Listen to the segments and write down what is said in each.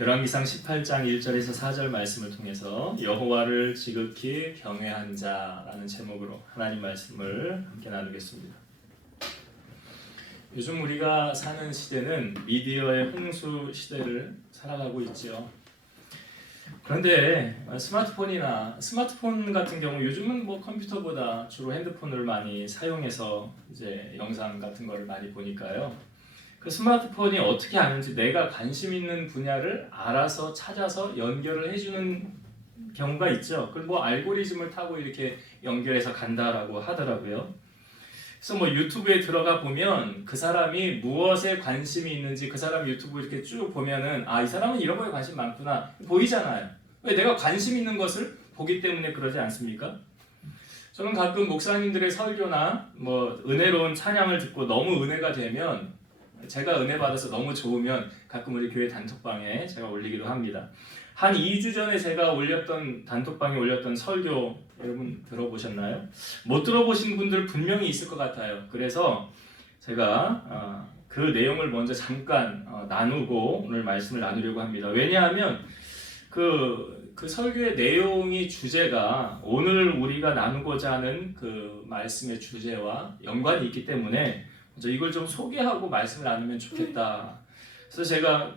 열왕기상 18장 1절에서 4절 말씀을 통해서 여호와를 지극히 경외한 자라는 제목으로 하나님 말씀을 함께 나누겠습니다. 요즘 우리가 사는 시대는 미디어의 홍수 시대를 살아가고 있죠. 그런데 스마트폰 같은 경우 요즘은 컴퓨터보다 주로 핸드폰을 많이 사용해서 이제 영상 같은 걸 많이 보니까요. 그 스마트폰이 어떻게 하는지 내가 관심 있는 분야를 알아서 찾아서 연결을 해주는 경우가 있죠. 그리고 알고리즘을 타고 이렇게 연결해서 간다라고 하더라고요. 그래서 유튜브에 들어가 보면 그 사람이 무엇에 관심이 있는지 그 사람 유튜브 이렇게 쭉 보면은 이 사람은 이런 거에 관심 많구나 보이잖아요. 왜? 내가 관심 있는 것을 보기 때문에 그러지 않습니까? 저는 가끔 목사님들의 설교나 은혜로운 찬양을 듣고 너무 은혜가 되면 제가 은혜 받아서 너무 좋으면 가끔 우리 교회 단톡방에 제가 올리기도 합니다. 한 2주 전에 제가 단톡방에 올렸던 설교 여러분 들어보셨나요? 못 들어보신 분들 분명히 있을 것 같아요. 그래서 제가 그 내용을 먼저 잠깐 나누고 오늘 말씀을 나누려고 합니다. 왜냐하면 그 설교의 내용이 주제가 오늘 우리가 나누고자 하는 그 말씀의 주제와 연관이 있기 때문에 이걸 좀 소개하고 말씀을 나누면 좋겠다. 그래서 제가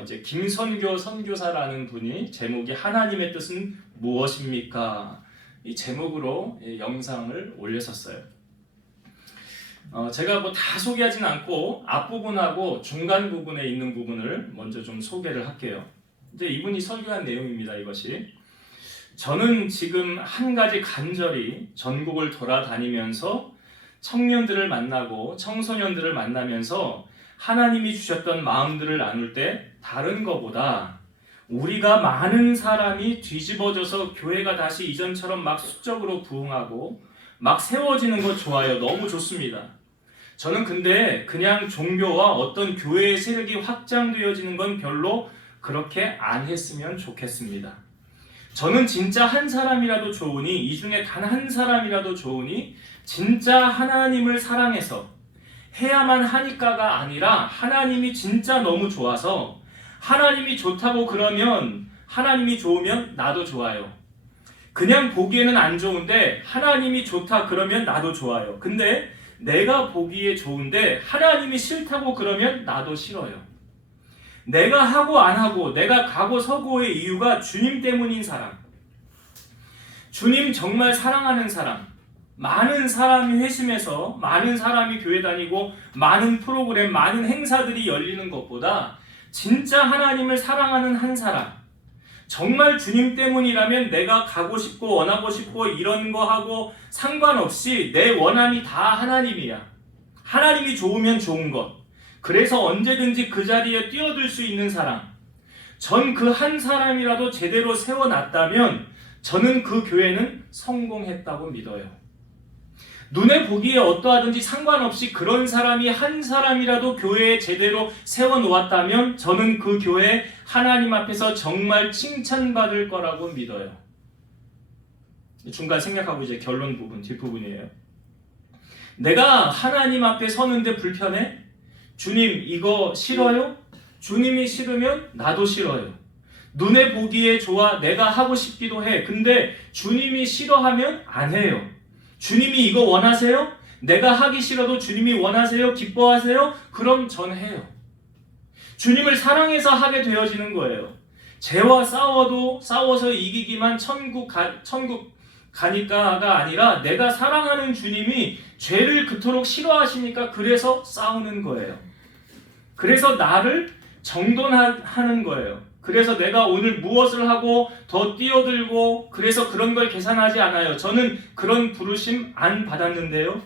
이제 김선교 선교사라는 분이 제목이 하나님의 뜻은 무엇입니까? 이 제목으로 영상을 올렸었어요. 제가 다 소개하진 않고 앞부분하고 중간 부분에 있는 부분을 먼저 좀 소개를 할게요. 이제 이분이 설교한 내용입니다. 이것이 저는 지금 한 가지 간절히 전국을 돌아다니면서 청년들을 만나고 청소년들을 만나면서 하나님이 주셨던 마음들을 나눌 때 다른 것보다 우리가 많은 사람이 뒤집어져서 교회가 다시 이전처럼 막 수적으로 부흥하고 막 세워지는 것 좋아요. 너무 좋습니다. 저는 근데 그냥 종교와 어떤 교회의 세력이 확장되어지는 건 별로 그렇게 안 했으면 좋겠습니다. 저는 진짜 한 사람이라도 좋으니 이 중에 단 한 사람이라도 좋으니 진짜 하나님을 사랑해서 해야만 하니까가 아니라 하나님이 진짜 너무 좋아서 하나님이 좋다고 그러면 하나님이 좋으면 나도 좋아요. 그냥 보기에는 안 좋은데 하나님이 좋다 그러면 나도 좋아요. 근데 내가 보기에 좋은데 하나님이 싫다고 그러면 나도 싫어요. 내가 하고 안 하고 내가 가고 서고의 이유가 주님 때문인 사람, 주님 정말 사랑하는 사람, 많은 사람이 회심해서 많은 사람이 교회 다니고 많은 프로그램, 많은 행사들이 열리는 것보다 진짜 하나님을 사랑하는 한 사람, 정말 주님 때문이라면 내가 가고 싶고 원하고 싶고 이런 거 하고 상관없이 내 원함이 다 하나님이야. 하나님이 좋으면 좋은 것. 그래서 언제든지 그 자리에 뛰어들 수 있는 사람. 전 그 한 사람이라도 제대로 세워놨다면 저는 그 교회는 성공했다고 믿어요. 눈에 보기에 어떠하든지 상관없이 그런 사람이 한 사람이라도 교회에 제대로 세워놓았다면 저는 그 교회 하나님 앞에서 정말 칭찬받을 거라고 믿어요. 중간 생략하고 이제 결론 부분, 뒷부분이에요. 내가 하나님 앞에 서는데 불편해? 주님 이거 싫어요? 주님이 싫으면 나도 싫어요. 눈에 보기에 좋아 내가 하고 싶기도 해. 근데 주님이 싫어하면 안 해요. 주님이 이거 원하세요? 내가 하기 싫어도 주님이 원하세요? 기뻐하세요? 그럼 전 해요. 주님을 사랑해서 하게 되어지는 거예요. 죄와 싸워서 이기기만 천국 가니까가 아니라 내가 사랑하는 주님이 죄를 그토록 싫어하시니까 그래서 싸우는 거예요. 그래서 나를 정돈하는 거예요. 그래서 내가 오늘 무엇을 하고 더 뛰어들고 그래서 그런 걸 계산하지 않아요. 저는 그런 부르심 안 받았는데요.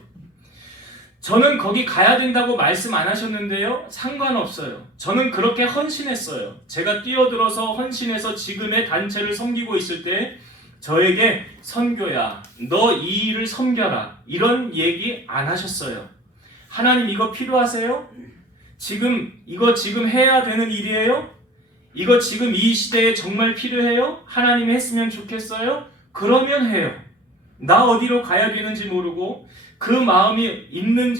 저는 거기 가야 된다고 말씀 안 하셨는데요. 상관없어요. 저는 그렇게 헌신했어요. 제가 뛰어들어서 헌신해서 지금의 단체를 섬기고 있을 때 저에게 선교야, 너 이 일을 섬겨라 이런 얘기 안 하셨어요. 하나님 이거 필요하세요? 이거 지금 해야 되는 일이에요? 이거 지금 이 시대에 정말 필요해요? 하나님이 했으면 좋겠어요? 그러면 해요. 나 어디로 가야 되는지 모르고 그 마음이 있는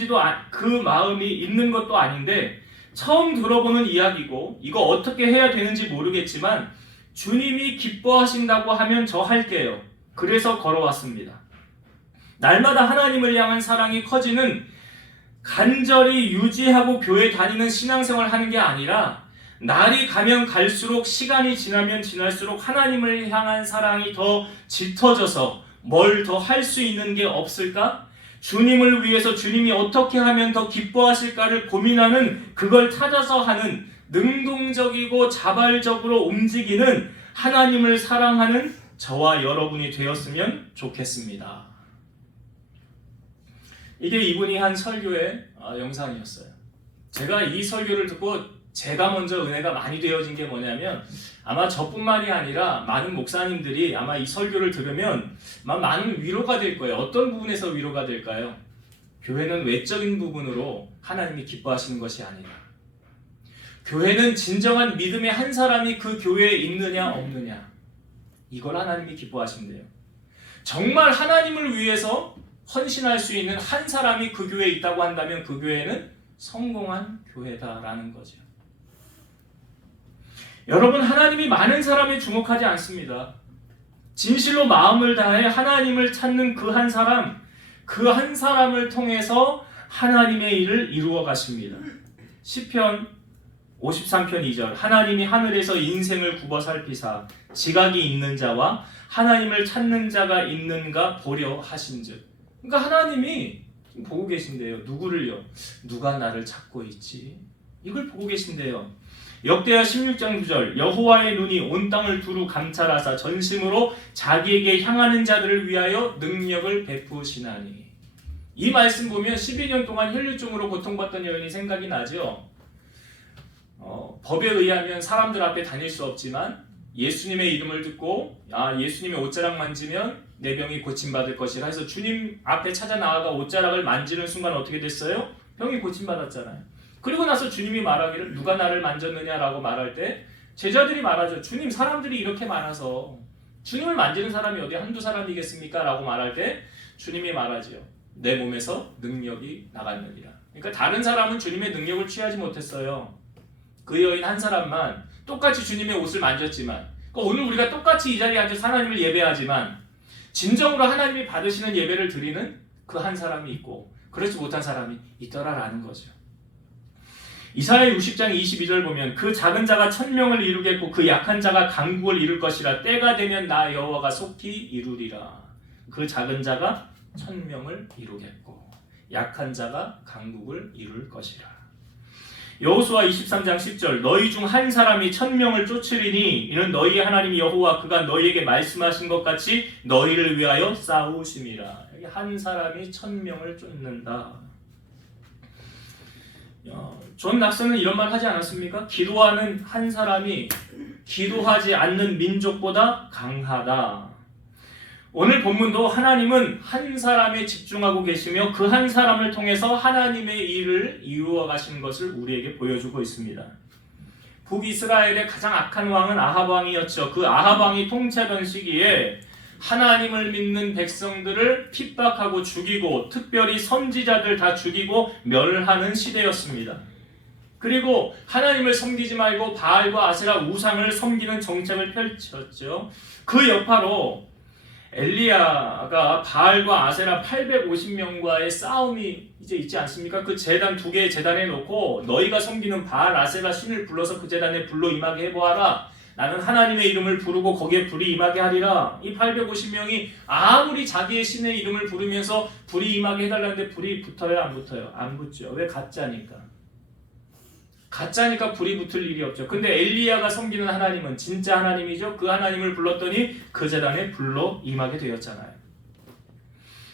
것도 아닌데 처음 들어보는 이야기고 이거 어떻게 해야 되는지 모르겠지만 주님이 기뻐하신다고 하면 저 할게요. 그래서 걸어왔습니다. 날마다 하나님을 향한 사랑이 커지는 간절히 유지하고 교회 다니는 신앙생활 하는 게 아니라 날이 가면 갈수록 시간이 지나면 지날수록 하나님을 향한 사랑이 더 짙어져서 뭘 더 할 수 있는 게 없을까? 주님을 위해서 주님이 어떻게 하면 더 기뻐하실까를 고민하는 그걸 찾아서 하는 능동적이고 자발적으로 움직이는 하나님을 사랑하는 저와 여러분이 되었으면 좋겠습니다. 이게 이분이 한 설교의 영상이었어요. 제가 이 설교를 듣고 제가 먼저 은혜가 많이 되어진 게 뭐냐면 아마 저뿐만이 아니라 많은 목사님들이 아마 이 설교를 들으면 많은 위로가 될 거예요. 어떤 부분에서 위로가 될까요? 교회는 외적인 부분으로 하나님이 기뻐하시는 것이 아니라 교회는 진정한 믿음의 한 사람이 그 교회에 있느냐 없느냐 이걸 하나님이 기뻐하신대요. 정말 하나님을 위해서 헌신할 수 있는 한 사람이 그 교회에 있다고 한다면 그 교회는 성공한 교회다라는 거죠. 여러분, 하나님이 많은 사람에 주목하지 않습니다. 진실로 마음을 다해 하나님을 찾는 그 한 사람을 통해서 하나님의 일을 이루어 가십니다. 시편 53편 2절 하나님이 하늘에서 인생을 굽어 살피사 지각이 있는 자와 하나님을 찾는 자가 있는가 보려 하신즉. 그러니까 하나님이 보고 계신대요. 누구를요? 누가 나를 찾고 있지? 이걸 보고 계신대요. 역대하 16장 9절 여호와의 눈이 온 땅을 두루 감찰하사 전심으로 자기에게 향하는 자들을 위하여 능력을 베푸시나니. 이 말씀 보면 12년 동안 혈류증으로 고통받던 여인이 생각이 나죠. 법에 의하면 사람들 앞에 다닐 수 없지만 예수님의 이름을 듣고 예수님의 옷자락 만지면 내 병이 고침받을 것이라 해서 주님 앞에 찾아 나아가 옷자락을 만지는 순간 어떻게 됐어요? 병이 고침받았잖아요. 그리고 나서 주님이 말하기를 누가 나를 만졌느냐라고 말할 때 제자들이 말하죠. 주님, 사람들이 이렇게 많아서 주님을 만지는 사람이 어디 한두 사람이겠습니까? 라고 말할 때 주님이 말하지요. 내 몸에서 능력이 나갔느니라. 그러니까 다른 사람은 주님의 능력을 취하지 못했어요. 그 여인 한 사람만 똑같이 주님의 옷을 만졌지만, 그러니까 오늘 우리가 똑같이 이 자리에 앉아서 하나님을 예배하지만 진정으로 하나님이 받으시는 예배를 드리는 그 한 사람이 있고 그렇지 못한 사람이 있더라라는 거죠. 이사야 60장 22절 보면 그 작은 자가 1000명을 이루겠고 그 약한 자가 강국을 이룰 것이라. 때가 되면 나 여호와가 속히 이루리라. 그 작은 자가 1000명을 이루겠고 약한 자가 강국을 이룰 것이라. 여호수아 23장 10절 너희 중 한 사람이 1000명을 쫓으리니 이는 너희의 하나님 여호와 그가 너희에게 말씀하신 것 같이 너희를 위하여 싸우심이라. 여기 한 사람이 1000명을 쫓는다. 존 낙선은 이런 말 하지 않았습니까? 기도하는 한 사람이 기도하지 않는 민족보다 강하다. 오늘 본문도 하나님은 한 사람에 집중하고 계시며 그 한 사람을 통해서 하나님의 일을 이루어 가시는 것을 우리에게 보여주고 있습니다. 북이스라엘의 가장 악한 왕은 아합 왕이었죠. 그 아합 왕이 통치하던 시기에 하나님을 믿는 백성들을 핍박하고 죽이고 특별히 선지자들 다 죽이고 멸하는 시대였습니다. 그리고 하나님을 섬기지 말고 바알과 아세라 우상을 섬기는 정책을 펼쳤죠. 그 여파로 엘리야가 바알과 아세라 850명과의 싸움이 이제 있지 않습니까? 그 제단 두 개의 제단에 놓고 너희가 섬기는 바알 아세라 신을 불러서 그 제단에 불로 임하게 해보아라. 나는 하나님의 이름을 부르고 거기에 불이 임하게 하리라. 이 850명이 아무리 자기의 신의 이름을 부르면서 불이 임하게 해달라는데 불이 붙어요? 안 붙어요? 안 붙죠. 왜? 가짜니까. 가짜니까 불이 붙을 일이 없죠. 근데 엘리야가 섬기는 하나님은 진짜 하나님이죠. 그 하나님을 불렀더니 그 제단에 불로 임하게 되었잖아요.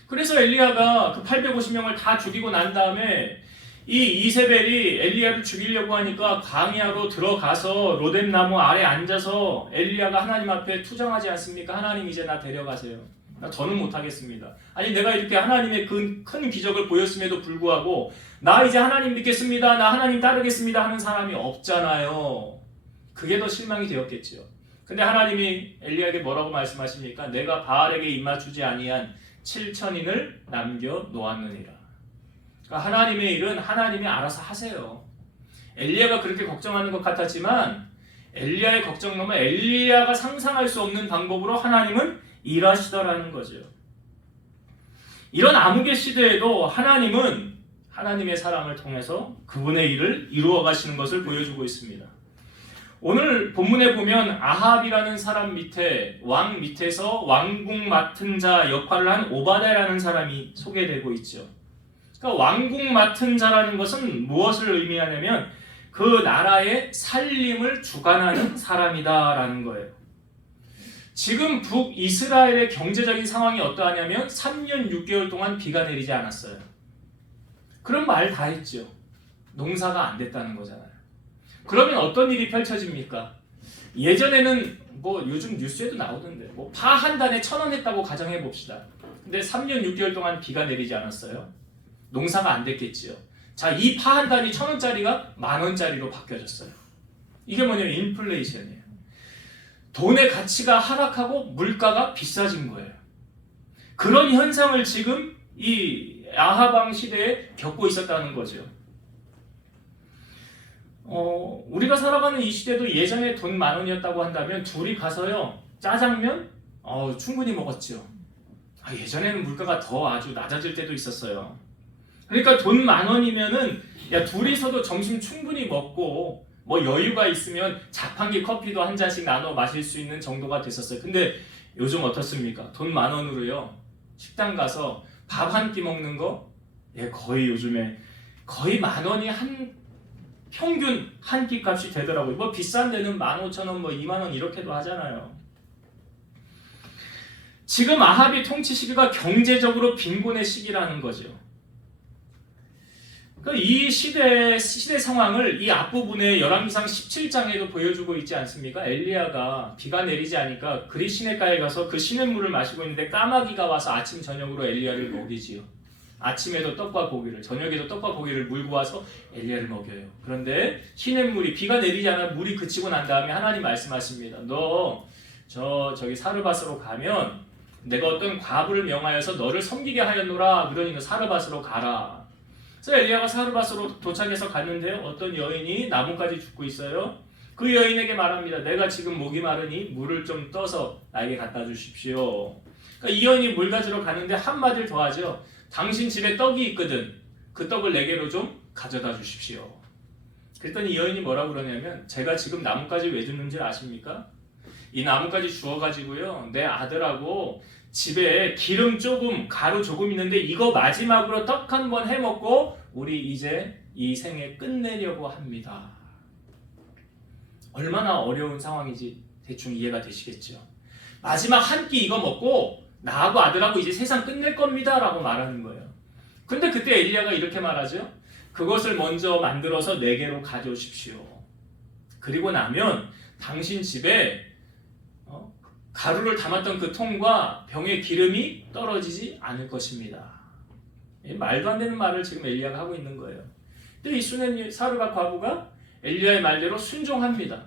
그래서 엘리야가 그 850명을 다 죽이고 난 다음에 이 이세벨이 엘리야를 죽이려고 하니까 광야로 들어가서 로뎀나무 아래 앉아서 엘리야가 하나님 앞에 투정하지 않습니까? 하나님 이제 나 데려가세요. 나 더는 못하겠습니다. 아니 내가 이렇게 하나님의 그 큰 기적을 보였음에도 불구하고 나 이제 하나님 믿겠습니다. 나 하나님 따르겠습니다 하는 사람이 없잖아요. 그게 더 실망이 되었겠죠. 근데 하나님이 엘리야에게 뭐라고 말씀하십니까? 내가 바알에게 입맞추지 아니한 7천인을 남겨 놓았느니라. 그러니까 하나님의 일은 하나님이 알아서 하세요. 엘리야가 그렇게 걱정하는 것 같았지만 엘리야의 걱정 넘어 엘리야가 상상할 수 없는 방법으로 하나님은 일하시더라는 거죠. 이런 암흑의 시대에도 하나님은 하나님의 사람을 통해서 그분의 일을 이루어 가시는 것을 보여주고 있습니다. 오늘 본문에 보면 아합이라는 사람 밑에 왕 밑에서 왕궁 맡은 자 역할을 한 오바댜라는 사람이 소개되고 있죠. 그러니까 왕궁 맡은 자라는 것은 무엇을 의미하냐면 그 나라의 살림을 주관하는 사람이다라는 거예요. 지금 북이스라엘의 경제적인 상황이 어떠하냐면 3년 6개월 동안 비가 내리지 않았어요. 그런 말 다 했죠. 농사가 안 됐다는 거잖아요. 그러면 어떤 일이 펼쳐집니까? 예전에는 뭐 요즘 뉴스에도 나오던데 뭐 파 한 단에 1,000원 했다고 가정해 봅시다. 근데 3년 6개월 동안 비가 내리지 않았어요. 농사가 안 됐겠지요. 자, 이 파 한 단이 1,000원짜리가 10,000원짜리로 바뀌어졌어요. 이게 뭐냐면 인플레이션이에요. 돈의 가치가 하락하고 물가가 비싸진 거예요. 그런 현상을 지금 이 아합 왕 시대에 겪고 있었다는 거죠. 우리가 살아가는 이 시대도 예전에 돈 10,000원이었다고 한다면 둘이 가서요 짜장면 충분히 먹었죠. 예전에는 물가가 더 아주 낮아질 때도 있었어요. 그러니까 돈 10,000원이면은 야 둘이서도 점심 충분히 먹고 뭐 여유가 있으면 자판기 커피도 한 잔씩 나눠 마실 수 있는 정도가 됐었어요. 근데 요즘 어떻습니까? 돈 10,000원으로요 식당 가서 밥 한 끼 먹는 거 거의 요즘에 거의 10,000원이 한 평균 한 끼 값이 되더라고요. 뭐 비싼 데는 15,000원, 뭐 20,000원 이렇게도 하잖아요. 지금 아합의 통치 시기가 경제적으로 빈곤의 시기라는 거죠. 이 시대 상황을 이 앞부분에 열왕기상 17장에도 보여주고 있지 않습니까? 엘리야가 비가 내리지 않으니까 그리 시냇가에 가서 그 시냇물을 마시고 있는데 까마귀가 와서 아침 저녁으로 엘리야를 먹이지요. 아침에도 떡과 고기를, 저녁에도 떡과 고기를 물고 와서 엘리야를 먹여요. 그런데 시냇물이 비가 내리지 않아 물이 그치고 난 다음에 하나님 말씀하십니다. 너 저기 사르밧으로 가면 내가 어떤 과부를 명하여서 너를 섬기게 하였노라. 그러니 너 사르밧으로 가라. 그래서 엘리야가 사르밧으로 도착해서 갔는데요. 어떤 여인이 나뭇가지 줍고 있어요. 그 여인에게 말합니다. 내가 지금 목이 마르니 물을 좀 떠서 나에게 갖다 주십시오. 그러니까 이 여인이 물 가지러 가는데 한마디를 더 하죠. 당신 집에 떡이 있거든. 그 떡을 내게로 좀 가져다 주십시오. 그랬더니 이 여인이 뭐라고 그러냐면 제가 지금 나뭇가지 왜 줍는지 아십니까? 이 나뭇가지 주워가지고요. 내 아들하고 집에 기름 조금, 가루 조금 있는데 이거 마지막으로 떡 한 번 해먹고 우리 이제 이 생에 끝내려고 합니다. 얼마나 어려운 상황인지 대충 이해가 되시겠죠. 마지막 한 끼 이거 먹고 나하고 아들하고 이제 세상 끝낼 겁니다 라고 말하는 거예요. 근데 그때 엘리야가 이렇게 말하죠. 그것을 먼저 만들어서 내게로 가져오십시오. 그리고 나면 당신 집에 가루를 담았던 그 통과 병의 기름이 떨어지지 않을 것입니다. 말도 안 되는 말을 지금 엘리야가 하고 있는 거예요. 근데 이 수넴 사르밧 과부가 엘리야의 말대로 순종합니다.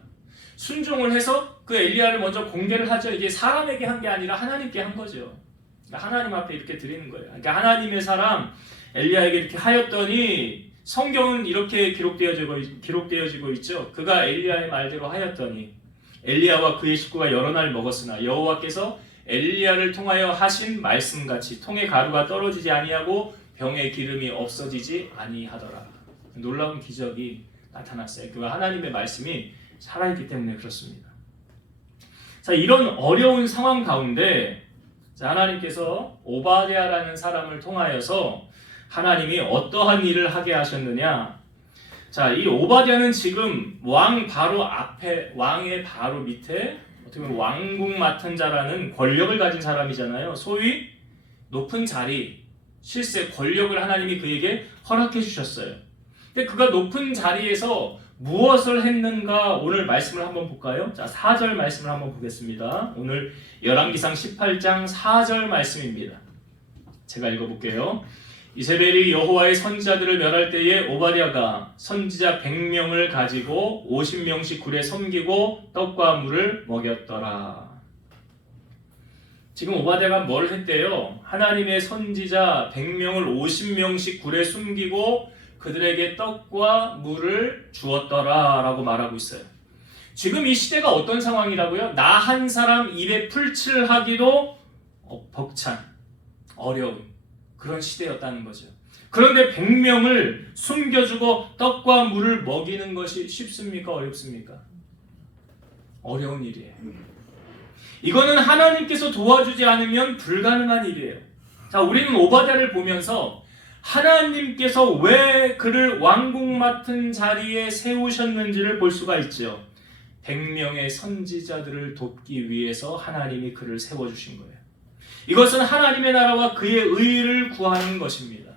순종을 해서 그 엘리야를 먼저 공개를 하죠. 이게 사람에게 한 게 아니라 하나님께 한 거죠. 그러니까 하나님 앞에 이렇게 드리는 거예요. 그러니까 하나님의 사람 엘리야에게 이렇게 하였더니 성경은 이렇게 기록되어지고 있죠. 그가 엘리야의 말대로 하였더니 엘리야와 그의 식구가 여러 날 먹었으나 여호와께서 엘리야를 통하여 하신 말씀같이 통의 가루가 떨어지지 아니하고 병의 기름이 없어지지 아니하더라. 놀라운 기적이 나타났어요. 그 하나님의 말씀이 살아있기 때문에 그렇습니다. 자, 이런 어려운 상황 가운데 하나님께서 오바댜라는 사람을 통하여서 하나님이 어떠한 일을 하게 하셨느냐? 자, 이 오바댜는 지금 왕 바로 앞에, 왕의 바로 밑에 어떻게 보면 왕궁 맡은 자라는 권력을 가진 사람이잖아요. 소위 높은 자리, 실세 권력을 하나님이 그에게 허락해 주셨어요. 근데 그가 높은 자리에서 무엇을 했는가 오늘 말씀을 한번 볼까요? 자, 4절 말씀을 한번 보겠습니다. 오늘 열왕기상 18장 4절 말씀입니다. 제가 읽어볼게요. 이세벨이 여호와의 선지자들을 멸할 때에 오바댜가 선지자 100명을 가지고 50명씩 굴에 섬기고 떡과 물을 먹였더라. 지금 오바댜가 뭘 했대요? 하나님의 선지자 100명을 50명씩 굴에 숨기고 그들에게 떡과 물을 주었더라 라고 말하고 있어요. 지금 이 시대가 어떤 상황이라고요? 나 한 사람 입에 풀칠하기도 벅찬, 어려운 그런 시대였다는 거죠. 그런데 100명을 숨겨주고 떡과 물을 먹이는 것이 쉽습니까? 어렵습니까? 어려운 일이에요. 이거는 하나님께서 도와주지 않으면 불가능한 일이에요. 자, 우리는 오바댜를 보면서 하나님께서 왜 그를 왕궁 맡은 자리에 세우셨는지를 볼 수가 있죠. 100명의 선지자들을 돕기 위해서 하나님이 그를 세워주신 거예요. 이것은 하나님의 나라와 그의 의를 구하는 것입니다.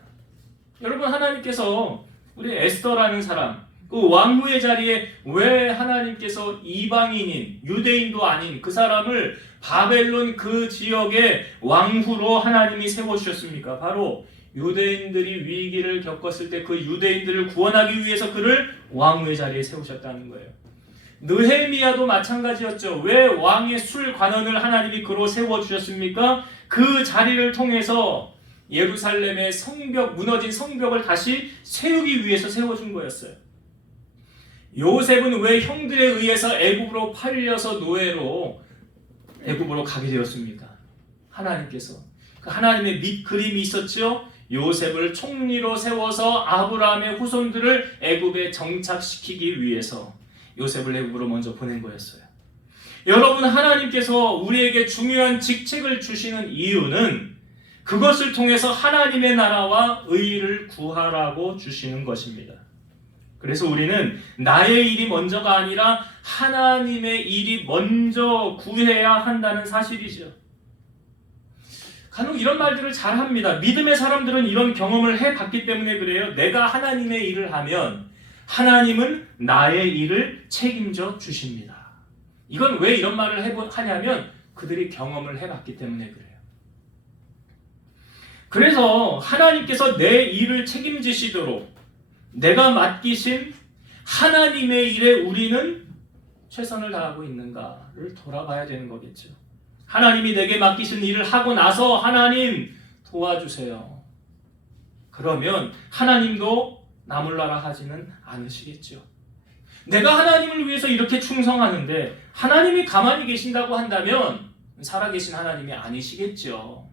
여러분, 하나님께서 우리 에스더라는 사람, 그 왕후의 자리에 왜 하나님께서 이방인인, 유대인도 아닌 그 사람을 바벨론 그 지역의 왕후로 하나님이 세워주셨습니까? 바로 유대인들이 위기를 겪었을 때 그 유대인들을 구원하기 위해서 그를 왕후의 자리에 세우셨다는 거예요. 느헤미야도 마찬가지였죠. 왜 왕의 술 관원을 하나님이 그로 세워주셨습니까? 그 자리를 통해서 예루살렘의 성벽, 무너진 성벽을 다시 세우기 위해서 세워준 거였어요. 요셉은 왜 형들에 의해서 애굽으로 팔려서 노예로 애굽으로 가게 되었습니까? 하나님께서. 그 하나님의 그림이 있었죠. 요셉을 총리로 세워서 아브라함의 후손들을 애굽에 정착시키기 위해서 요셉을 애굽으로 먼저 보낸 거였어요. 여러분, 하나님께서 우리에게 중요한 직책을 주시는 이유는 그것을 통해서 하나님의 나라와 의를 구하라고 주시는 것입니다. 그래서 우리는 나의 일이 먼저가 아니라 하나님의 일이 먼저 구해야 한다는 사실이죠. 간혹 이런 말들을 잘 합니다. 믿음의 사람들은 이런 경험을 해봤기 때문에 그래요. 내가 하나님의 일을 하면 하나님은 나의 일을 책임져 주십니다. 이건 왜 이런 말을 하냐면 그들이 경험을 해봤기 때문에 그래요. 그래서 하나님께서 내 일을 책임지시도록 내가 맡기신 하나님의 일에 우리는 최선을 다하고 있는가를 돌아봐야 되는 거겠죠. 하나님이 내게 맡기신 일을 하고 나서 하나님 도와주세요. 그러면 하나님도 나몰라라 하지는 않으시겠죠. 내가 하나님을 위해서 이렇게 충성하는데 하나님이 가만히 계신다고 한다면 살아계신 하나님이 아니시겠죠.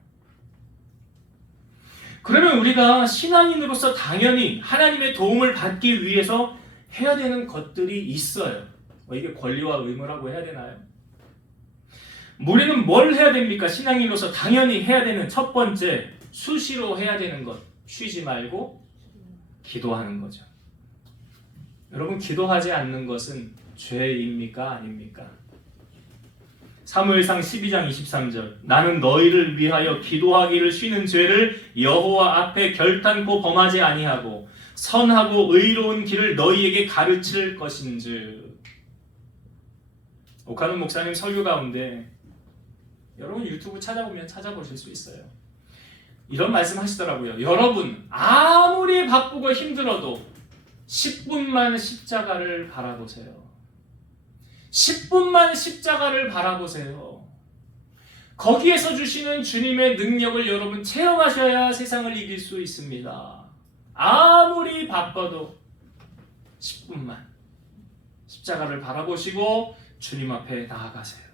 그러면 우리가 신앙인으로서 당연히 하나님의 도움을 받기 위해서 해야 되는 것들이 있어요. 이게 권리와 의무라고 해야 되나요? 우리는 뭘 해야 됩니까? 신앙인으로서 당연히 해야 되는 첫 번째, 수시로 해야 되는 것. 쉬지 말고 기도하는 거죠. 여러분, 기도하지 않는 것은 죄입니까? 아닙니까? 사무엘상 12장 23절 나는 너희를 위하여 기도하기를 쉬는 죄를 여호와 앞에 결단코 범하지 아니하고 선하고 의로운 길을 너희에게 가르칠 것인즉. 오카노 목사님 설교 가운데 여러분 유튜브 찾아보면 찾아보실 수 있어요. 이런 말씀 하시더라고요. 여러분 아무리 바쁘고 힘들어도 10분만 십자가를 바라보세요. 10분만 십자가를 바라보세요. 거기에서 주시는 주님의 능력을 여러분 체험하셔야 세상을 이길 수 있습니다. 아무리 바빠도 10분만 십자가를 바라보시고 주님 앞에 나아가세요.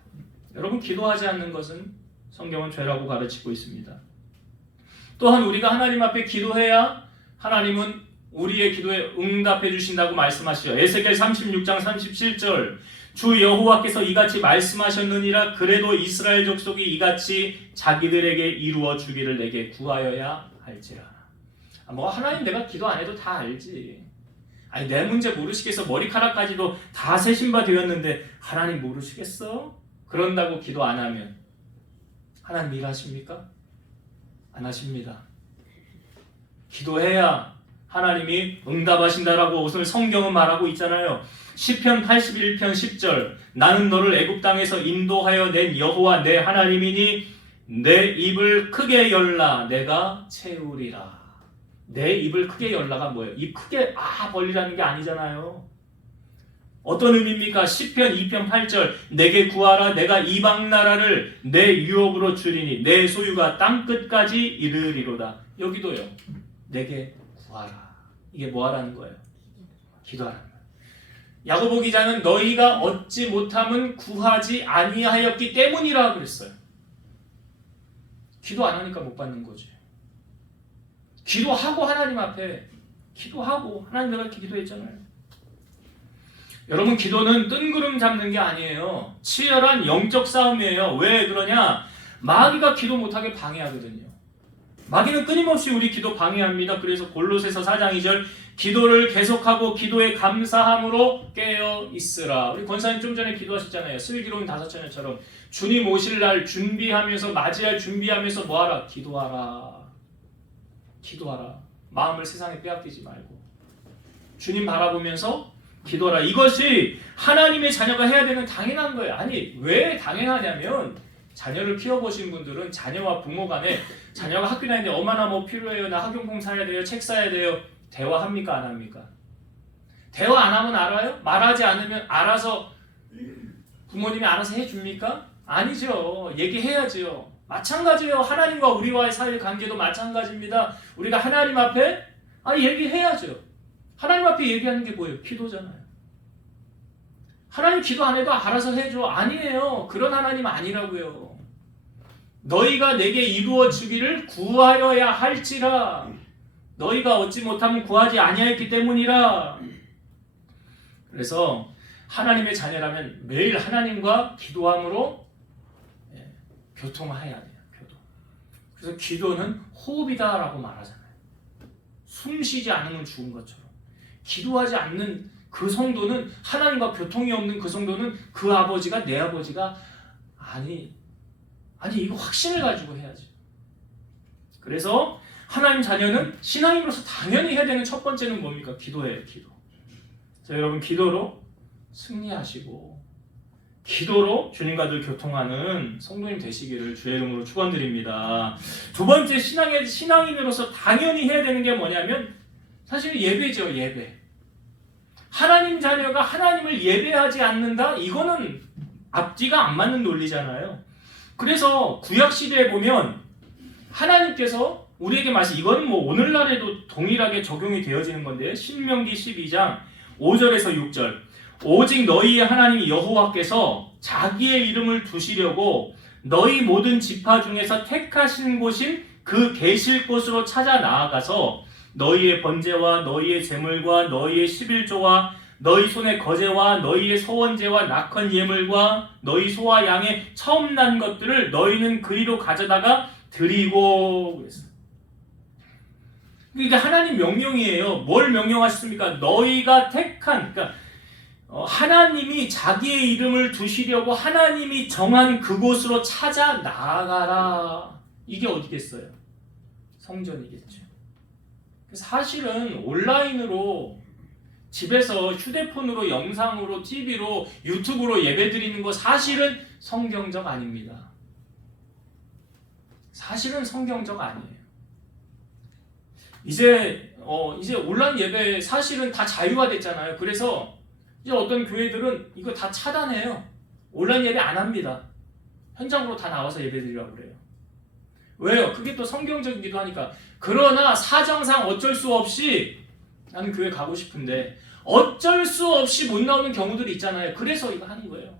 여러분, 기도하지 않는 것은 성경은 죄라고 가르치고 있습니다. 또한 우리가 하나님 앞에 기도해야 하나님은 우리의 기도에 응답해 주신다고 말씀하시죠. 에스겔 36장 37절 주 여호와께서 이같이 말씀하셨느니라 그래도 이스라엘 족속이 이같이 자기들에게 이루어 주기를 내게 구하여야 할지라. 하나님 내가 기도 안 해도 다 알지. 내 문제 모르시겠어? 머리카락까지도 다 세신 바 되었는데 하나님 모르시겠어? 그런다고 기도 안 하면 하나님 일하십니까? 안 하십니다. 기도해야 하나님이 응답하신다라고 오늘 성경은 말하고 있잖아요. 시편 81편 10절 나는 너를 애굽 땅에서 인도하여 낸 여호와 내 하나님이니 내 입을 크게 열라 내가 채우리라. 내 입을 크게 열라가 뭐예요? 입 크게 벌리라는 게 아니잖아요. 어떤 의미입니까? 시편 2편 8절 내게 구하라 내가 이방 나라를 내 유업으로 주리니 내 소유가 땅끝까지 이르리로다. 여기도요. 내게 구하라. 이게 뭐 하라는 거예요? 기도하라는 거예요. 야고보 기자는 너희가 얻지 못함은 구하지 아니하였기 때문이라 그랬어요. 기도 안 하니까 못 받는 거지. 기도하고 하나님 앞에 기도하고 하나님 내가 이렇게 기도했잖아요. 여러분 기도는 뜬구름 잡는 게 아니에요. 치열한 영적 싸움이에요. 왜 그러냐? 마귀가 기도 못하게 방해하거든요. 마귀는 끊임없이 우리 기도 방해합니다. 그래서 골로새서 4장 2절 기도를 계속하고 기도에 감사함으로 깨어 있으라. 우리 권사님 좀 전에 기도하셨잖아요. 슬기로운 다섯처녀처럼 주님 오실 날 준비하면서 맞이할 준비하면서 뭐하라? 기도하라. 기도하라. 마음을 세상에 빼앗기지 말고 주님 바라보면서 기도하라. 이것이 하나님의 자녀가 해야 되는 당연한 거예요. 아니 왜 당연하냐면 자녀를 키워보신 분들은 자녀와 부모 간에 자녀가 학교 다니는데 얼마나 뭐 필요해요. 나 학용품 사야 돼요. 책 사야 돼요. 대화합니까? 안 합니까? 대화 안 하면 알아요? 말하지 않으면 알아서 부모님이 알아서 해줍니까? 아니죠. 얘기해야죠. 마찬가지예요. 하나님과 우리와의 사이 관계도 마찬가지입니다. 우리가 하나님 앞에 얘기해야죠. 하나님 앞에 얘기하는 게 뭐예요? 기도잖아요. 하나님 기도 안 해도 알아서 해줘. 아니에요. 그런 하나님 아니라고요. 너희가 내게 이루어 주기를 구하여야 할지라. 너희가 얻지 못하면 구하지 아니하였기 때문이라. 그래서 하나님의 자녀라면 매일 하나님과 기도함으로 교통해야 돼요. 교도. 그래서 기도는 호흡이다라고 말하잖아요. 숨 쉬지 않으면 죽은 것처럼. 기도하지 않는 그 성도는 하나님과 교통이 없는 그 성도는 그 아버지가 내 아버지가 아니 이거 확신을 가지고 해야지. 그래서 하나님 자녀는 신앙인으로서 당연히 해야 되는 첫 번째는 뭡니까? 기도예요. 기도. 자, 여러분 기도로 승리하시고 기도로 주님과 늘 교통하는 성도님 되시기를 주의 이름으로 축원드립니다. 두 번째 신앙인으로서 당연히 해야 되는 게 뭐냐면 사실 예배죠. 예배. 하나님 자녀가 하나님을 예배하지 않는다? 이거는 앞뒤가 안 맞는 논리잖아요. 그래서 구약시대에 보면 하나님께서 우리에게 이거는 뭐 오늘날에도 동일하게 적용이 되어지는 건데 신명기 12장 5절에서 6절 오직 너희의 하나님 여호와께서 자기의 이름을 두시려고 너희 모든 지파 중에서 택하신 곳인 그 계실 곳으로 찾아 나아가서 너희의 번제와 너희의 제물과 너희의 11조와 너희 손의 거제와 너희의 소원제와 낙헌 예물과 너희 소와 양의 처음 난 것들을 너희는 그리로 가져다가 드리고 그랬어요. 이게 하나님 명령이에요. 뭘 명령하셨습니까? 너희가 택한 그러니까 하나님이 자기의 이름을 두시려고 하나님이 정한 그곳으로 찾아 나아가라. 이게 어디겠어요? 성전이겠죠. 사실은 온라인으로 집에서 휴대폰으로 영상으로 TV로 유튜브로 예배드리는 거 사실은 성경적 아닙니다. 사실은 성경적 아니에요. 이제 온라인 예배 사실은 다 자유화됐잖아요. 그래서 이제 어떤 교회들은 이거 다 차단해요. 온라인 예배 안 합니다. 현장으로 다 나와서 예배드리라고 그래요. 왜요? 그게 또 성경적이기도 하니까. 그러나 사정상 어쩔 수 없이 나는 교회 가고 싶은데 어쩔 수 없이 못 나오는 경우들이 있잖아요. 그래서 이거 하는 거예요.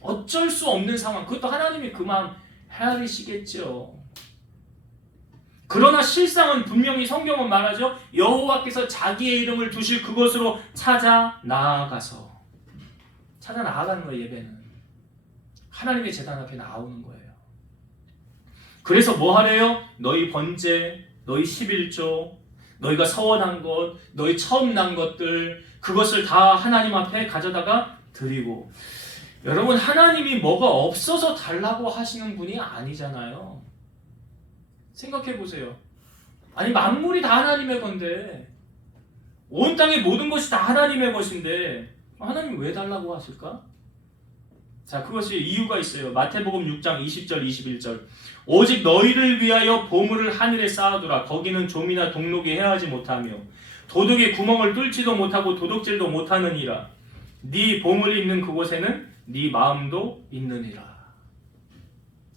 어쩔 수 없는 상황. 그것도 하나님이 그 마음 헤아리시겠죠. 그러나 실상은 분명히 성경은 말하죠. 여호와께서 자기의 이름을 두실 그곳으로 찾아 나아가서 찾아 나아가는 거예요. 예배는 하나님의 제단 앞에 나오는 거예요. 그래서 뭐 하래요? 너희 번제, 너희 11조, 너희가 서원한 것, 너희 처음 난 것들 그것을 다 하나님 앞에 가져다가 드리고. 여러분 하나님이 뭐가 없어서 달라고 하시는 분이 아니잖아요. 생각해 보세요. 아니 만물이 다 하나님의 건데 온 땅의 모든 것이 다 하나님의 것인데 하나님 왜 달라고 하실까? 자, 그것이 이유가 있어요. 마태복음 6장 20절 21절 오직 너희를 위하여 보물을 하늘에 쌓아두라. 거기는 좀이나 동록이 해하지 못하며 도둑이 구멍을 뚫지도 못하고 도둑질도 못하느니라. 네 보물이 있는 그곳에는 네 마음도 있느니라.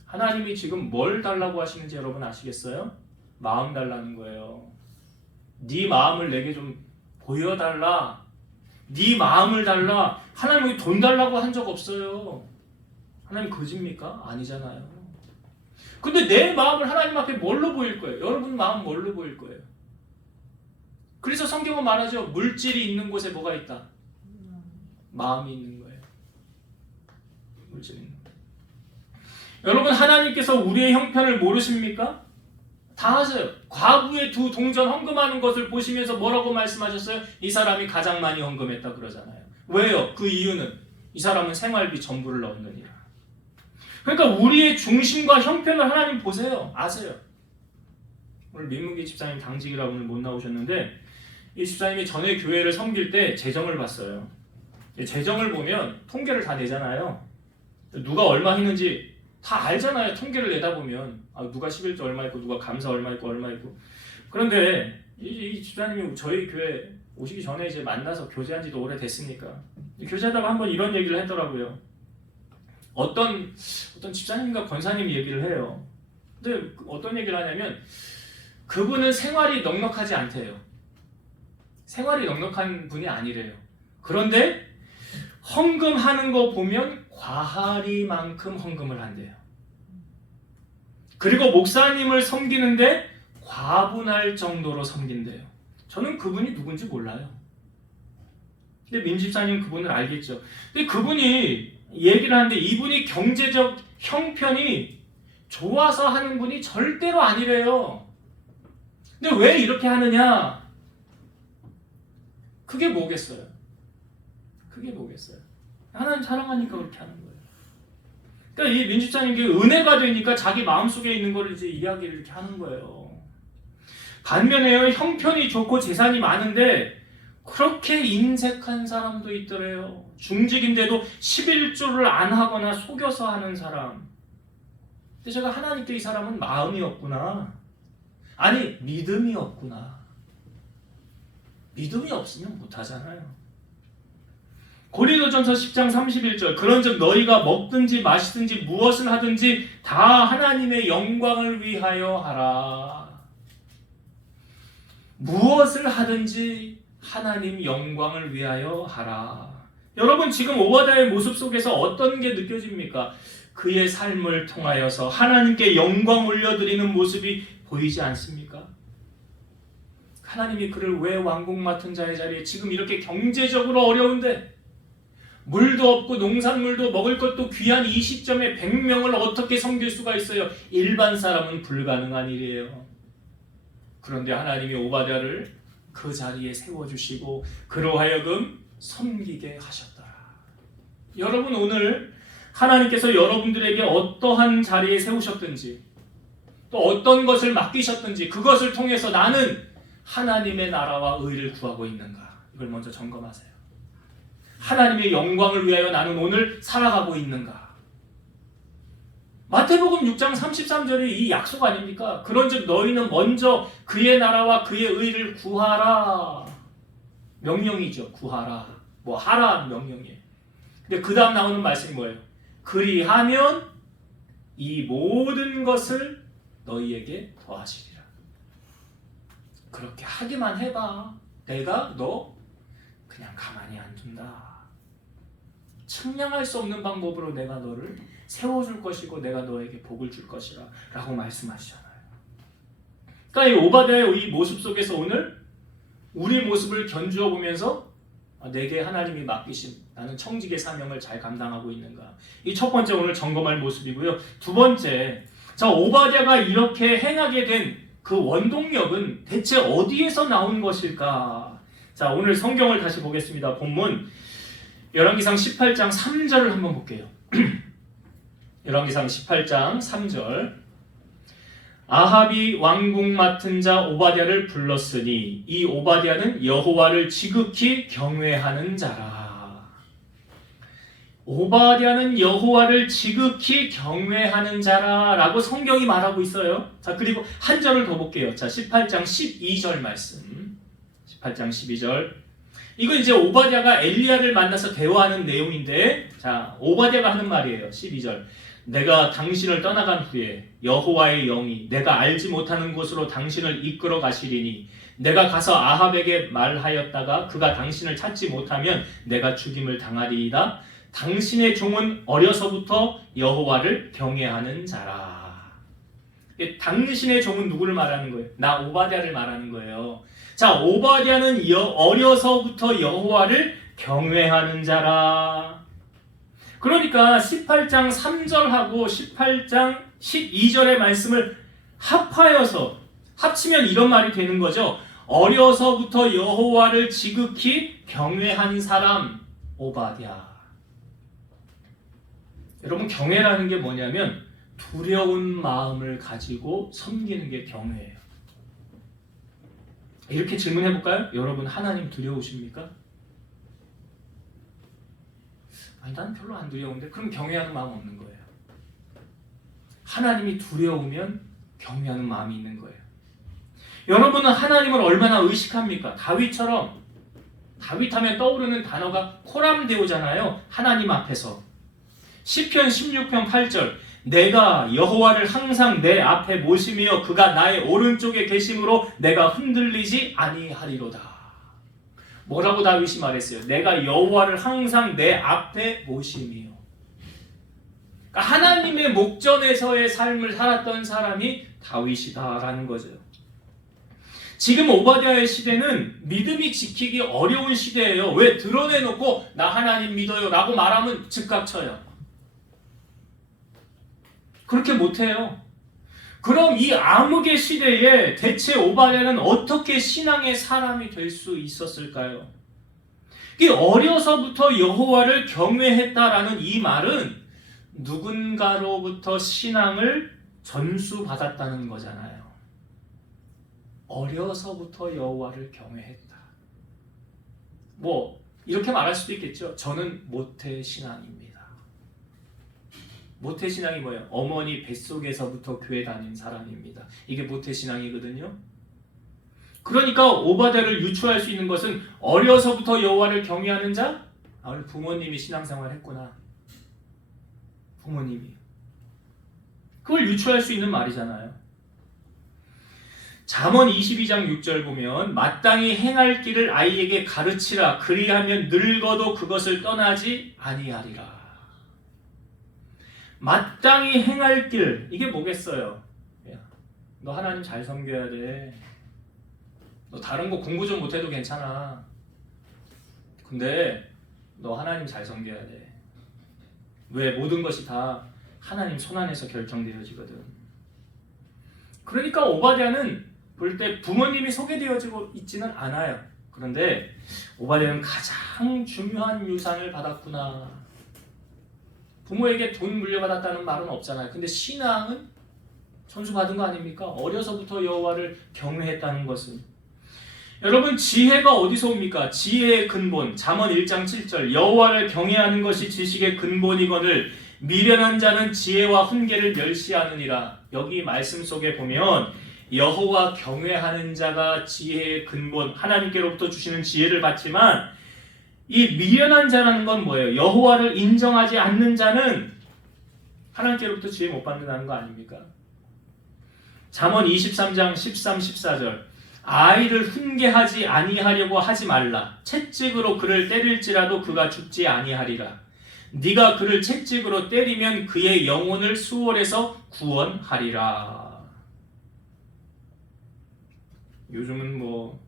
하나님이 지금 뭘 달라고 하시는지 여러분 아시겠어요? 마음 달라는 거예요. 네 마음을 내게 좀 보여달라. 네 마음을 달라. 하나님이 돈 달라고 한 적 없어요. 하나님 거짓입니까? 아니잖아요. 근데 내 마음을 하나님 앞에 뭘로 보일 거예요? 여러분 마음 뭘로 보일 거예요? 그래서 성경은 말하죠. 물질이 있는 곳에 뭐가 있다? 마음이 있는 거예요. 물질이 있는 거예요. 여러분 하나님께서 우리의 형편을 모르십니까? 다 아세요. 과부의 두 동전 헌금하는 것을 보시면서 뭐라고 말씀하셨어요? 이 사람이 가장 많이 헌금했다 그러잖아요. 왜요? 그 이유는 이 사람은 생활비 전부를 넣느니라. 그러니까 우리의 중심과 형편을 하나님 보세요. 아세요. 오늘 민문기 집사님 당직이라 오늘 못 나오셨는데 이 집사님이 전에 교회를 섬길 때 재정을 봤어요. 재정을 보면 통계를 다 내잖아요. 누가 얼마 했는지 다 알잖아요. 통계를 내다 보면 누가 11조 얼마 있고 누가 감사 얼마 있고 얼마 있고. 그런데 이 집사님이 저희 교회 오시기 전에 이제 만나서 교제한 지도 오래됐으니까 교제하다가 한번 이런 얘기를 했더라고요. 어떤 집사님인가 권사님이 얘기를 해요. 근데 어떤 얘기를 하냐면 그분은 생활이 넉넉하지 않대요. 생활이 넉넉한 분이 아니래요. 그런데 헌금하는 거 보면 과하리만큼 헌금을 한대요. 그리고 목사님을 섬기는데 과분할 정도로 섬긴대요. 저는 그분이 누군지 몰라요. 근데 민 집사님 그분을 알겠죠. 근데 그분이 얘기를 하는데 이분이 경제적 형편이 좋아서 하는 분이 절대로 아니래요. 근데 왜 이렇게 하느냐? 그게 뭐겠어요? 그게 뭐겠어요? 하나님 사랑하니까 그렇게 하는 거예요. 그러니까 이 민집사님 게 은혜가 되니까 자기 마음속에 있는 걸 이제 이야기를 이렇게 하는 거예요. 반면에요, 형편이 좋고 재산이 많은데 그렇게 인색한 사람도 있더래요. 중직인데도 11조를 안 하거나 속여서 하는 사람. 근데 제가 하나님께 이 사람은 마음이 없구나. 아니, 믿음이 없구나. 믿음이 없으면 못하잖아요. 고린도전서 10장 31절 그런즉 너희가 먹든지 마시든지 무엇을 하든지 다 하나님의 영광을 위하여 하라. 무엇을 하든지 하나님 영광을 위하여 하라. 여러분 지금 오바댜의 모습 속에서 어떤 게 느껴집니까? 그의 삶을 통하여서 하나님께 영광 올려드리는 모습이 보이지 않습니까? 하나님이 그를 왜 왕궁 맡은 자의 자리에 지금 이렇게 경제적으로 어려운데 물도 없고 농산물도 먹을 것도 귀한 이 시점에 100명을 어떻게 섬길 수가 있어요? 일반 사람은 불가능한 일이에요. 그런데 하나님이 오바댜를 그 자리에 세워주시고 그로 하여금 섬기게 하셨더라. 여러분 오늘 하나님께서 여러분들에게 어떠한 자리에 세우셨든지 또 어떤 것을 맡기셨든지 그것을 통해서 나는 하나님의 나라와 의를 구하고 있는가? 이걸 먼저 점검하세요. 하나님의 영광을 위하여 나는 오늘 살아가고 있는가? 마태복음 6장 33절이 이 약속 아닙니까? 그런즉 너희는 먼저 그의 나라와 그의 의를 구하라. 명령이죠. 구하라. 뭐 하라 명령이에요. 근데 그 다음 나오는 말씀이 뭐예요? 그리하면 이 모든 것을 너희에게 더하시리라. 그렇게 하기만 해봐. 내가 너 그냥 가만히 안 둔다. 측량할 수 없는 방법으로 내가 너를 세워줄 것이고 내가 너에게 복을 줄 것이라 라고 말씀하시잖아요. 그러니까 이 오바댜의 이 모습 속에서 오늘 우리 모습을 견주어 보면서 내게 하나님이 맡기신 나는 청직의 사명을 잘 감당하고 있는가. 이 첫 번째 오늘 점검할 모습이고요. 두 번째, 자 오바댜가 이렇게 행하게 된 그 원동력은 대체 어디에서 나온 것일까? 자 오늘 성경을 다시 보겠습니다. 본문 열왕기상 18장 3절을 한번 볼게요. 열왕기상 18장 3절 아합이 왕궁 맡은 자 오바댜를 불렀으니 이 오바댜는 여호와를 지극히 경외하는 자라. 오바댜는 여호와를 지극히 경외하는 자라라고 성경이 말하고 있어요. 자 그리고 한 절을 더 볼게요. 자 18장 12절 말씀. 18장 12절. 이건 이제 오바댜가 엘리야를 만나서 대화하는 내용인데 자 오바댜가 하는 말이에요. 12절. 내가 당신을 떠나간 후에 여호와의 영이 내가 알지 못하는 곳으로 당신을 이끌어 가시리니 내가 가서 아합에게 말하였다가 그가 당신을 찾지 못하면 내가 죽임을 당하리이다. 당신의 종은 어려서부터 여호와를 경외하는 자라. 당신의 종은 누구를 말하는 거예요? 나 오바댜를 말하는 거예요. 자, 오바댜는 어려서부터 여호와를 경외하는 자라. 그러니까 18장 3절하고 18장 12절의 말씀을 합치면 이런 말이 되는 거죠. 어려서부터 여호와를 지극히 경외한 사람 오바댜. 여러분, 경외라는 게 뭐냐면 두려운 마음을 가지고 섬기는 게 경외예요. 이렇게 질문해 볼까요? 여러분, 하나님 두려우십니까? 아니, 난 별로 안 두려운데. 그럼 경외하는 마음 없는 거예요. 하나님이 두려우면 경외하는 마음이 있는 거예요. 여러분은 하나님을 얼마나 의식합니까? 다윗처럼. 다윗하면 떠오르는 단어가 코람데오잖아요. 하나님 앞에서. 시편 16편 8절, 내가 여호와를 항상 내 앞에 모시며 그가 나의 오른쪽에 계심으로 내가 흔들리지 아니하리로다. 뭐라고 다윗이 말했어요? 내가 여호와를 항상 내 앞에 모시며. 그러니까 하나님의 목전에서의 삶을 살았던 사람이 다윗이다라는 거죠. 지금 오바댜의 시대는 믿음이 지키기 어려운 시대예요. 왜? 드러내놓고 나 하나님 믿어요 라고 말하면 즉각 쳐요. 그렇게 못해요. 그럼 이 암흑의 시대에 대체 오바댜는 어떻게 신앙의 사람이 될 수 있었을까요? 이 어려서부터 여호와를 경외했다라는 이 말은 누군가로부터 신앙을 전수받았다는 거잖아요. 어려서부터 여호와를 경외했다. 뭐 이렇게 말할 수도 있겠죠. 저는 모태신앙입니다. 모태신앙이 뭐예요? 어머니 뱃속에서부터 교회 다닌 사람입니다. 이게 모태신앙이거든요. 그러니까 오바댜를 유추할 수 있는 것은 어려서부터 여호와를 경외하는 자? 우리 부모님이 신앙생활 했구나. 부모님이. 그걸 유추할 수 있는 말이잖아요. 잠언 22장 6절 보면 마땅히 행할 길을 아이에게 가르치라. 그리하면 늙어도 그것을 떠나지 아니하리라. 마땅히 행할 길, 이게 뭐겠어요? 야, 너 하나님 잘 섬겨야 돼. 너 다른 거 공부 좀 못해도 괜찮아. 근데 너 하나님 잘 섬겨야 돼. 왜? 모든 것이 다 하나님 손안에서 결정되어지거든. 그러니까 오바댜는 볼 때 부모님이 소개되어지고 있지는 않아요. 그런데 오바댜는 가장 중요한 유산을 받았구나. 부모에게 돈 물려받았다는 말은 없잖아요. 근데 신앙은 전수받은 거 아닙니까? 어려서부터 여호와를 경외했다는 것은. 여러분, 지혜가 어디서 옵니까? 지혜의 근본, 잠언 1장 7절, 여호와를 경외하는 것이 지식의 근본이거늘 미련한 자는 지혜와 훈계를 멸시하느니라. 여기 말씀 속에 보면 여호와 경외하는 자가 지혜의 근본, 하나님께로부터 주시는 지혜를 받지만 이 미련한 자라는 건 뭐예요? 여호와를 인정하지 않는 자는 하나님께로부터 지혜 못 받는다는 거 아닙니까? 잠언 23장 13, 14절, 아이를 훈계하지 아니하려고 하지 말라. 채찍으로 그를 때릴지라도 그가 죽지 아니하리라. 네가 그를 채찍으로 때리면 그의 영혼을 수월에서 구원하리라. 요즘은 뭐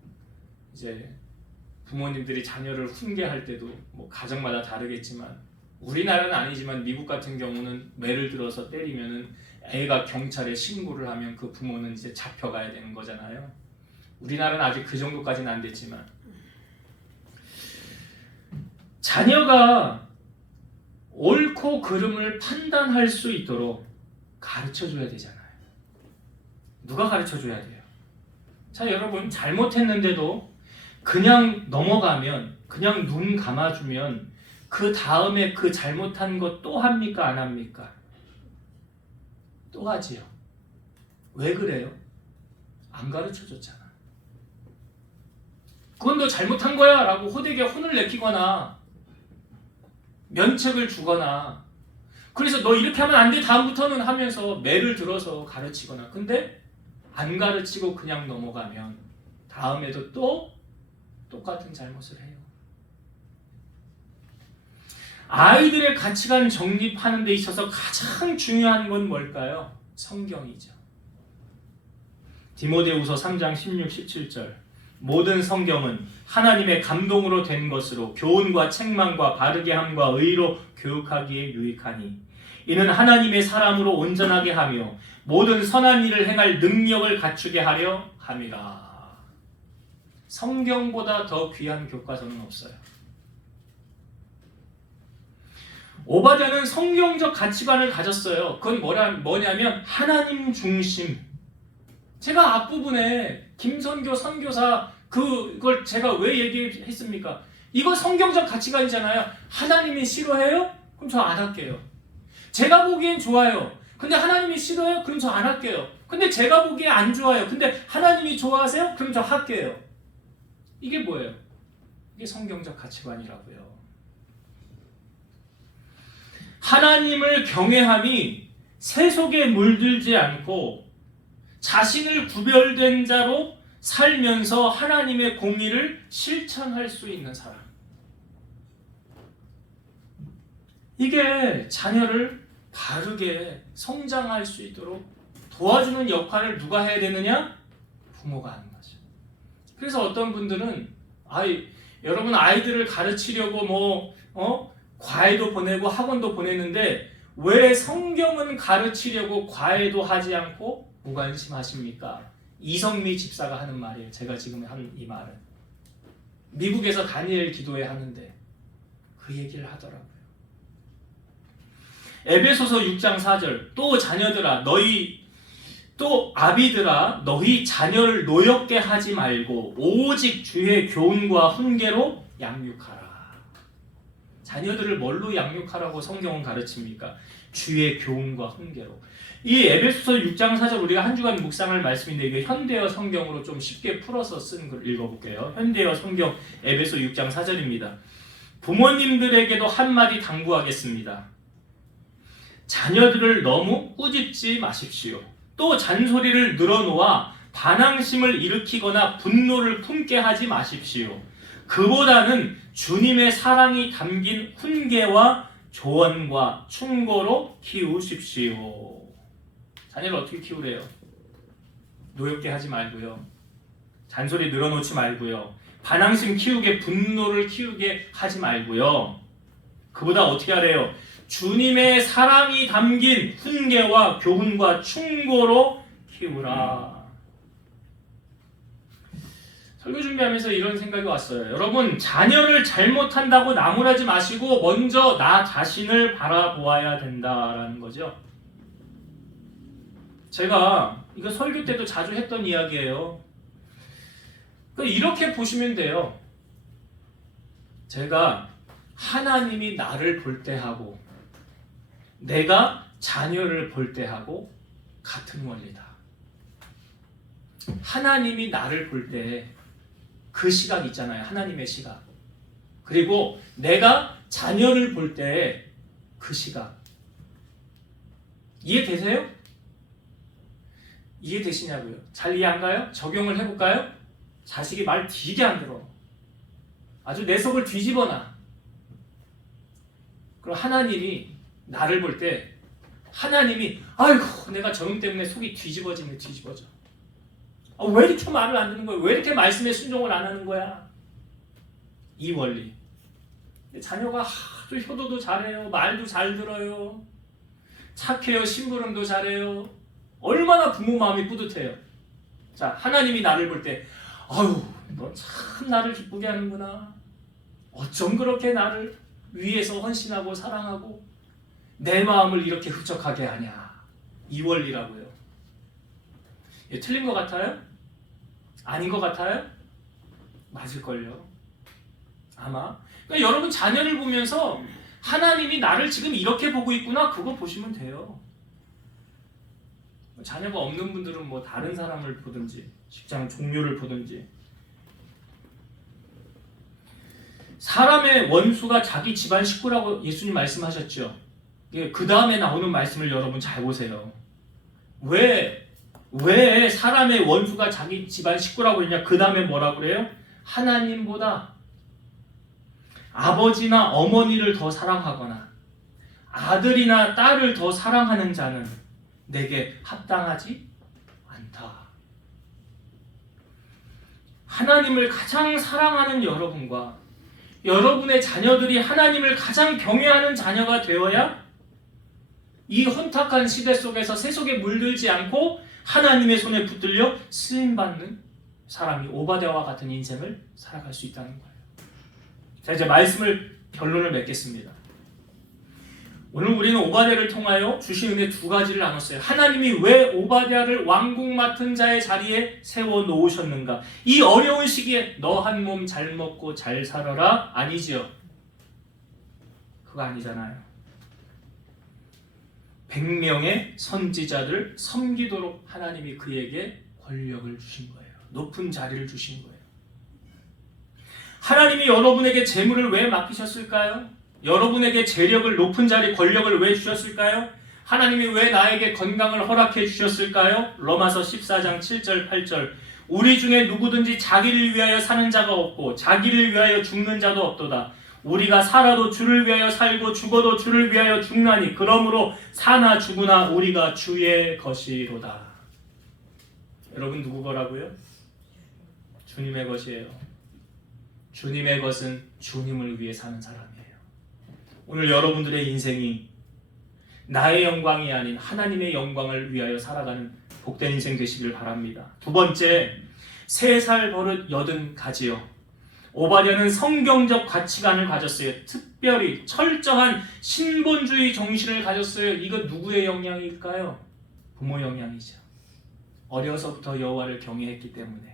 이제 부모님들이 자녀를 훈계할 때도 뭐 가정마다 다르겠지만 우리나라는 아니지만 미국 같은 경우는 매를 들어서 때리면은 애가 경찰에 신고를 하면 그 부모는 이제 잡혀가야 되는 거잖아요. 우리나라는 아직 그 정도까지는 안 됐지만 자녀가 옳고 그름을 판단할 수 있도록 가르쳐줘야 되잖아요. 누가 가르쳐줘야 돼요? 자, 여러분, 잘못했는데도 그냥 넘어가면, 그냥 눈 감아주면 그 다음에 그 잘못한 것 또 합니까? 안 합니까? 또 하지요. 왜 그래요? 안 가르쳐줬잖아. 그건 너 잘못한 거야 라고 호되게 혼을 내키거나 면책을 주거나, 그래서 너 이렇게 하면 안 돼 다음부터는 하면서 매를 들어서 가르치거나, 근데 안 가르치고 그냥 넘어가면 다음에도 또 똑같은 잘못을 해요. 아이들의 가치관 정립하는 데 있어서 가장 중요한 건 뭘까요? 성경이죠. 디모데후서 3장 16, 17절 모든 성경은 하나님의 감동으로 된 것으로 교훈과 책망과 바르게 함과 의로 교육하기에 유익하니 이는 하나님의 사람으로 온전하게 하며 모든 선한 일을 행할 능력을 갖추게 하려 함이라. 성경보다 더 귀한 교과서는 없어요. 오바댜는 성경적 가치관을 가졌어요. 그건 뭐냐면 하나님 중심. 제가 앞부분에 김선교 선교사 그걸 제가 왜 얘기했습니까? 이거 성경적 가치관이잖아요. 하나님이 싫어해요? 그럼 저 안 할게요. 제가 보기엔 좋아요. 근데 하나님이 싫어요? 그럼 저 안 할게요. 근데 제가 보기엔 안 좋아요. 근데 하나님이 좋아하세요? 그럼 저 할게요. 이게 뭐예요? 이게 성경적 가치관이라고요. 하나님을 경외함이 세속에 물들지 않고 자신을 구별된 자로 살면서 하나님의 공의를 실천할 수 있는 사람. 이게 자녀를 바르게 성장할 수 있도록 도와주는 역할을 누가 해야 되느냐? 부모가 하는 거죠. 그래서 어떤 분들은 여러분 아이들을 가르치려고 과외도 보내고 학원도 보냈는데 왜 성경은 가르치려고 과외도 하지 않고 무관심하십니까? 이성미 집사가 하는 말이에요. 제가 지금 한 이 말은 미국에서 다니엘 기도회 하는데 그 얘기를 하더라고요. 에베소서 6장 4절 또 자녀들아 또 아비들아 너희 자녀를 노엽게 하지 말고 오직 주의 교훈과 훈계로 양육하라. 자녀들을 뭘로 양육하라고 성경은 가르칩니까? 주의 교훈과 훈계로. 이 에베소서 6장 4절 우리가 한 주간 묵상할 말씀인데 이게 현대어 성경으로 좀 쉽게 풀어서 쓴 걸 읽어볼게요. 현대어 성경 에베소 6장 4절입니다. 부모님들에게도 한마디 당부하겠습니다. 자녀들을 너무 꾸짖지 마십시오. 또 잔소리를 늘어놓아 반항심을 일으키거나 분노를 품게 하지 마십시오. 그보다는 주님의 사랑이 담긴 훈계와 조언과 충고로 키우십시오. 자녀를 어떻게 키우래요? 노엽게 하지 말고요. 잔소리 늘어놓지 말고요. 반항심 키우게 분노를 키우게 하지 말고요. 그보다 어떻게 하래요? 주님의 사랑이 담긴 훈계와 교훈과 충고로 키우라. 설교 준비하면서 이런 생각이 왔어요. 여러분, 자녀를 잘못한다고 나무라지 마시고 먼저 나 자신을 바라보아야 된다라는 거죠. 제가 이거 설교 때도 자주 했던 이야기예요. 이렇게 보시면 돼요. 제가 하나님이 나를 볼 때 하고 내가 자녀를 볼 때 하고 같은 원리다. 하나님이 나를 볼 때 그 시각 있잖아요. 하나님의 시각. 그리고 내가 자녀를 볼 때 그 시각. 이해되세요? 이해되시냐고요? 잘 이해 안 가요? 적용을 해볼까요? 자식이 말 되게 안 들어. 아주 내 속을 뒤집어놔. 그럼 하나님이 나를 볼 때 하나님이 아이고 내가 저놈 때문에 속이 뒤집어져. 왜 이렇게 말을 안 듣는 거야? 왜 이렇게 말씀에 순종을 안 하는 거야? 이 원리. 자녀가 아주 효도도 잘해요. 말도 잘 들어요. 착해요. 심부름도 잘해요. 얼마나 부모 마음이 뿌듯해요. 자, 하나님이 나를 볼 때 아유 너 참 나를 기쁘게 하는구나. 어쩜 그렇게 나를 위해서 헌신하고 사랑하고 내 마음을 이렇게 흡족하게 하냐. 이 원리라고요. 틀린 것 같아요? 아닌 것 같아요? 맞을걸요. 아마. 그러니까 여러분 자녀를 보면서 하나님이 나를 지금 이렇게 보고 있구나 그거 보시면 돼요. 자녀가 없는 분들은 뭐 다른 사람을 보든지 직장 종료를 보든지. 사람의 원수가 자기 집안 식구라고 예수님 말씀하셨죠. 그 다음에 나오는 말씀을 여러분 잘 보세요. 왜 왜 사람의 원수가 자기 집안 식구라고 했냐? 그 다음에 뭐라고 그래요? 하나님보다 아버지나 어머니를 더 사랑하거나 아들이나 딸을 더 사랑하는 자는 내게 합당하지 않다. 하나님을 가장 사랑하는 여러분과 여러분의 자녀들이 하나님을 가장 경외하는 자녀가 되어야 이 혼탁한 시대 속에서 세속에 물들지 않고 하나님의 손에 붙들려 쓰임받는 사람이 오바댜와 같은 인생을 살아갈 수 있다는 거예요. 자, 이제 말씀을 결론을 맺겠습니다. 오늘 우리는 오바댜를 통하여 주신 은혜 두 가지를 나눴어요. 하나님이 왜 오바댜를 왕궁 맡은 자의 자리에 세워놓으셨는가? 이 어려운 시기에 너 한 몸 잘 먹고 잘 살아라? 아니지요. 그거 아니잖아요. 100명의 선지자들 섬기도록 하나님이 그에게 권력을 주신 거예요. 높은 자리를 주신 거예요. 하나님이 여러분에게 재물을 왜 맡기셨을까요? 여러분에게 재력을, 높은 자리, 권력을 왜 주셨을까요? 하나님이 왜 나에게 건강을 허락해 주셨을까요? 로마서 14장 7절 8절 우리 중에 누구든지 자기를 위하여 사는 자가 없고 자기를 위하여 죽는 자도 없도다. 우리가 살아도 주를 위하여 살고 죽어도 주를 위하여 죽나니 그러므로 사나 죽으나 우리가 주의 것이로다. 여러분 누구 거라고요? 주님의 것이에요. 주님의 것은 주님을 위해 사는 사람이에요. 오늘 여러분들의 인생이 나의 영광이 아닌 하나님의 영광을 위하여 살아가는 복된 인생 되시길 바랍니다. 두 번째, 3살 버릇 80가지요. 오바댜는 성경적 가치관을 가졌어요. 특별히 철저한 신본주의 정신을 가졌어요. 이거 누구의 영향일까요? 부모 영향이죠. 어려서부터 여호와를 경외했기 때문에.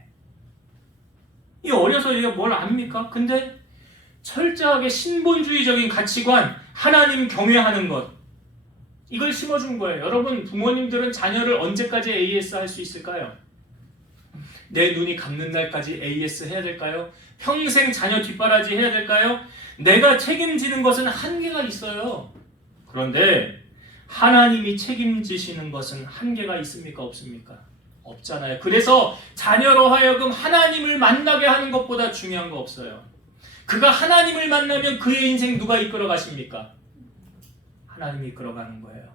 이 어려서 얘가 뭘 압니까? 근데 철저하게 신본주의적인 가치관, 하나님 경외하는 것, 이걸 심어준 거예요. 여러분, 부모님들은 자녀를 언제까지 AS 할 수 있을까요? 내 눈이 감는 날까지 AS 해야 될까요? 평생 자녀 뒷바라지 해야 될까요? 내가 책임지는 것은 한계가 있어요. 그런데 하나님이 책임지시는 것은 한계가 있습니까? 없습니까? 없잖아요. 그래서 자녀로 하여금 하나님을 만나게 하는 것보다 중요한 거 없어요. 그가 하나님을 만나면 그의 인생 누가 이끌어 가십니까? 하나님이 이끌어가는 거예요.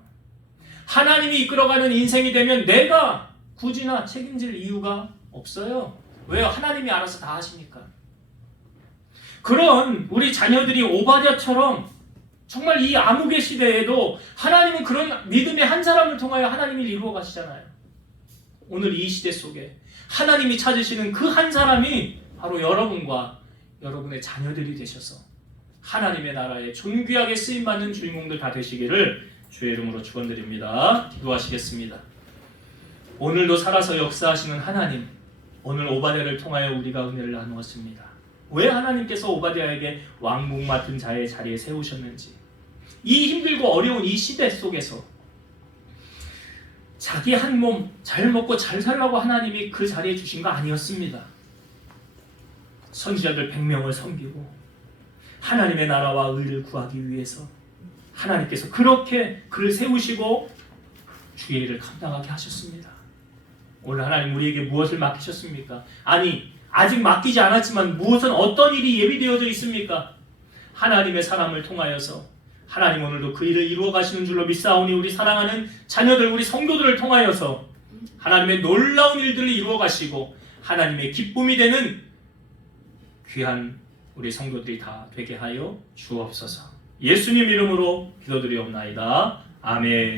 하나님이 이끌어가는 인생이 되면 내가 굳이나 책임질 이유가 없어요. 왜요? 하나님이 알아서 다 하시니까. 그런 우리 자녀들이 오바댜처럼 정말 이 암흑의 시대에도 하나님은 그런 믿음의 한 사람을 통하여 하나님을 이루어 가시잖아요. 오늘 이 시대 속에 하나님이 찾으시는 그 한 사람이 바로 여러분과 여러분의 자녀들이 되셔서 하나님의 나라에 존귀하게 쓰임받는 주인공들 다 되시기를 주의 이름으로 축원드립니다. 기도하시겠습니다. 오늘도 살아서 역사하시는 하나님, 오늘 오바댜를 통하여 우리가 은혜를 나누었습니다. 왜 하나님께서 오바댜에게 왕궁 맡은 자의 자리에 세우셨는지, 이 힘들고 어려운 이 시대 속에서 자기 한 몸 잘 먹고 잘 살라고 하나님이 그 자리에 주신 거 아니었습니다. 선지자들 100명을 섬기고 하나님의 나라와 의를 구하기 위해서 하나님께서 그렇게 그를 세우시고 주의 일을 감당하게 하셨습니다. 오늘 하나님 우리에게 무엇을 맡기셨습니까? 아니, 아직 맡기지 않았지만 무엇은 어떤 일이 예비되어져 있습니까? 하나님의 사람을 통하여서 하나님 오늘도 그 일을 이루어 가시는 줄로 믿사오니 우리 사랑하는 자녀들, 우리 성도들을 통하여서 하나님의 놀라운 일들을 이루어 가시고 하나님의 기쁨이 되는 귀한 우리 성도들이 다 되게 하여 주옵소서. 예수님 이름으로 기도드리옵나이다. 아멘.